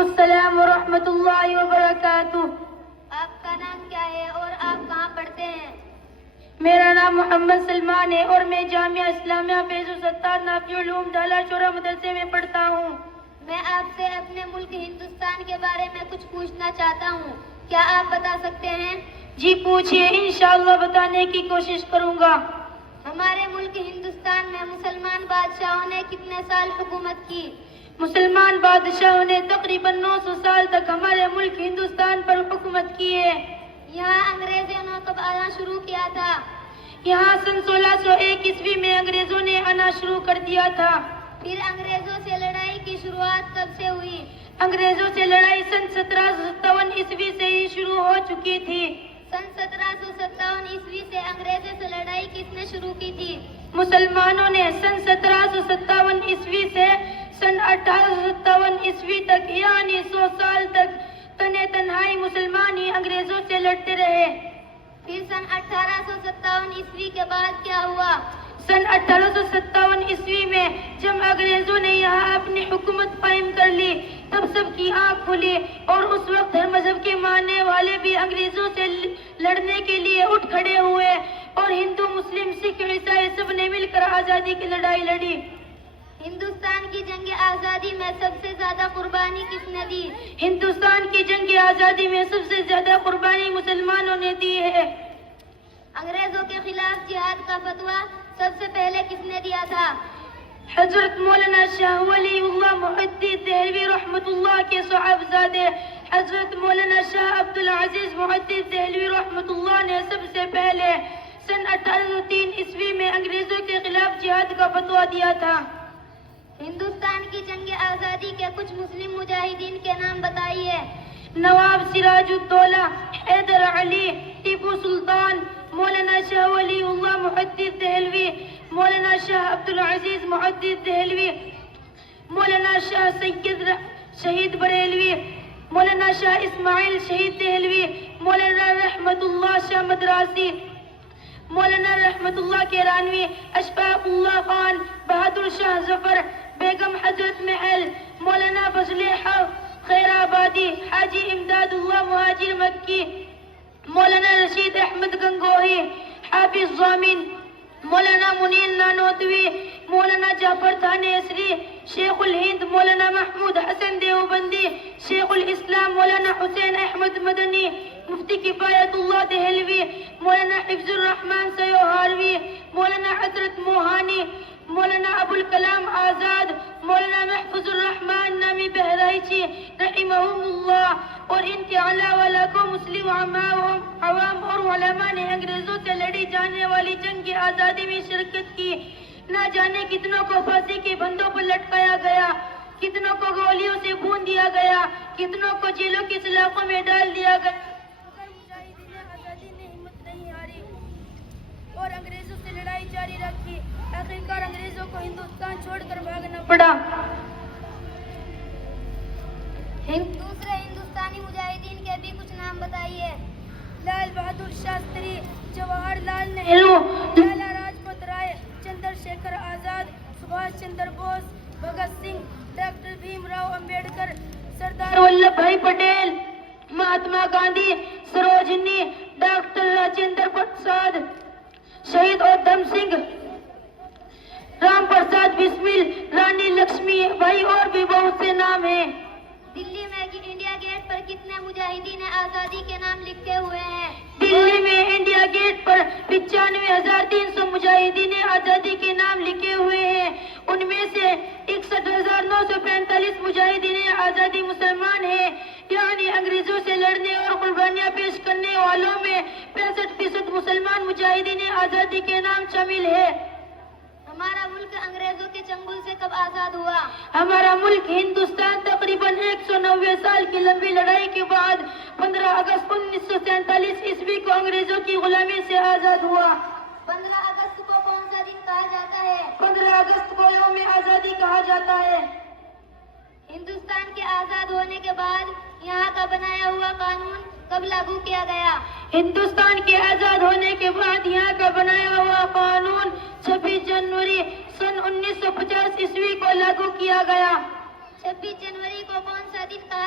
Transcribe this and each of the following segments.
السلام ورحمۃ اللہ وبرکاتہ۔ آپ کا نام کیا ہے اور آپ کہاں پڑھتے ہیں؟ میرا نام محمد سلمان ہے اور میں جامعہ اسلامیہ فیض الستار نافع علوم ڈالا چورا مدرسے میں پڑھتا ہوں۔ میں آپ سے اپنے ملک ہندوستان کے بارے میں کچھ پوچھنا چاہتا ہوں، کیا آپ بتا سکتے ہیں؟ جی پوچھئے، انشاءاللہ بتانے کی کوشش کروں گا۔ ہمارے ملک ہندوستان میں مسلمان بادشاہوں نے کتنے سال حکومت کی؟ مسلمان بادشاہوں نے تقریباً 900 سال تک ہمارے ملک ہندوستان پر حکومت کی ہے۔ یہاں انگریزوں نے کب آنا شروع کیا تھا؟ یہاں سن 1601 عیسوی میں انگریزوں نے آنا شروع کر دیا تھا۔ پھر انگریزوں سے لڑائی کی شروعات کب سے ہوئی؟ انگریزوں سے لڑائی سن 1757 عیسوی سے ہی شروع ہو چکی تھی۔ سن 1757 عیسوی سے انگریزوں سے لڑائی کس نے شروع کی تھی؟ مسلمانوں نے سن 1757 عیسوی سے سن 1857 عیسوی تک یعنی 100 سال تک تنے تنہائی مسلمان ہی انگریزوں سے لڑتے رہے۔ پھر سن 1857 عیسوی کے بعد کیا ہوا؟ سن 1857 عیسوی میں جب انگریزوں نے یہاں اپنی حکومت قائم کر لی تب سب کی آنکھ کھلی اور اس وقت ہر مذہب کے ماننے والے بھی انگریزوں سے لڑنے کے لیے اٹھ کھڑے ہوئے اور ہندو مسلم سکھ عیسائی سب نے مل کر آزادی کی لڑائی لڑی۔ ہندوستان کی جنگ آزادی میں سب سے زیادہ قربانی کس نے دی؟ ہندوستان کی جنگ آزادی میں سب سے زیادہ قربانی مسلمانوں نے دی ہے۔ انگریزوں کے خلاف جہاد کا فتویٰ سب سے پہلے کس نے دیا تھا؟ حضرت مولانا شاہ ولی اللہ محدث دہلوی رحمۃ اللہ کے صاحبزادے حضرت مولانا شاہ عبدالعزیز محدث دہلوی رحمۃ اللہ نے سب سے پہلے سن 1803 عیسوی میں انگریزوں کے خلاف جہاد کا فتویٰ دیا تھا۔ ہندوستان کی جنگ آزادی کے کچھ مسلم مجاہدین کے نام بتائیے۔ نواب سراج الدولہ، حیدر علی، ٹیپو سلطان، مولانا شاہ ولی اللہ محدث دہلوی، مولانا شاہ عبدالعزیز محدث دہلوی، مولانا شاہ سید شہید بریلوی، مولانا شاہ اسماعیل شہید دہلوی، مولانا رحمت اللہ شاہ مدراسی، مولانا رحمت اللہ کیرانوی، اشفاق اللہ خان، بہادر شاہ ظفر، بیگم حضرت محل، مولانا فضل حق خیر آبادی، حاجی امداد اللہ مہاجر مکی، مولانا رشید احمد گنگوہی، حافظ ضامن، مولانا منیر نانوتوی، مولانا جعفر تھانیسری، شیخ الہند مولانا محمود حسن دیوبندی، شیخ الاسلام مولانا حسین احمد مدنی، مفتی کفایت اللہ دہلوی، مولانا حفظ الرحمن سیوہاروی، مولانا حضرت موہانی، مولانا ابوالکلام آزاد، مولانا محفوظ الرحمن نامی بہرائچی رحمہم اللہ اور ان کے علاوہ لاکھوں مسلم عوام اور علماء نے انگریزوں سے لڑی جانے والی جنگ کی آزادی میں شرکت کی۔ نہ جانے کتنوں کو پھانسی کے پھندوں پر لٹکایا گیا، کتنوں کو گولیوں سے بھون دیا گیا، کتنوں کو جیلوں کی سلاخوں میں ڈال دیا گیا، مگر مجاہدین آزادی نے ہمت نہیں ہاری اور انگریزوں سے لڑائی جاری رکھی۔ آخرکار انگریزوں کو ہندوستان چھوڑ کر بھاگنا پڑا۔ دوسرے ہندوستانی مجاہدین کے بھی کچھ نام بتائیے۔ لال بہادر شاستری، جواہر لال نہرو، لالا راجپت رائے، چندر شیکھر آزاد، سبھاش چندر بوس، بھگت سنگھ، ڈاکٹر بھیم راؤ امبیڈکر، سردار ولبھ بھائی پٹیل، مہاتما گاندھی، سروجنی، ڈاکٹر راجندر پرساد، شہید ادھم سنگھ، رام پرساد بسمل، رانی لکشمی بائی اور بھی بہت سے نام ہیں۔ دلی میں انڈیا گیٹ پر کتنے مجاہدین آزادی کے نام لکھے ہوئے ہیں؟ دلی میں انڈیا گیٹ پر 95,300 مجاہدین آزادی کے نام لکھے ہوئے ہیں۔ ان میں سے 61,945 مجاہدین آزادی مسلمان ہیں، یعنی انگریزوں سے لڑنے اور قربانیاں پیش کرنے والوں میں 65% مسلمان مجاہدین آزادی کے نام شامل ہے۔ ہمارا ملک انگریزوں کے چنگل سے کب آزاد ہوا؟ ہمارا ملک ہندوستان تقریباً 190 سال کی لمبی لڑائی کے بعد 15 اگست 1947 عیسوی کو انگریزوں کی غلامی سے آزاد ہوا۔ 15 اگست کو کون سا دن کہا جاتا ہے؟ 15 اگست کو یوم آزادی کہا جاتا ہے۔ ہندوستان کے آزاد ہونے کے بعد یہاں کا بنایا ہوا قانون کب لاگو کیا گیا؟ ہندوستان کے آزاد ہونے کے بعد یہاں کا بنایا ہوا قانون 26 جنوری سن 1950 عیسوی کو لاگو کیا گیا۔ 26 جنوری کو کون سا دن کہا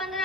15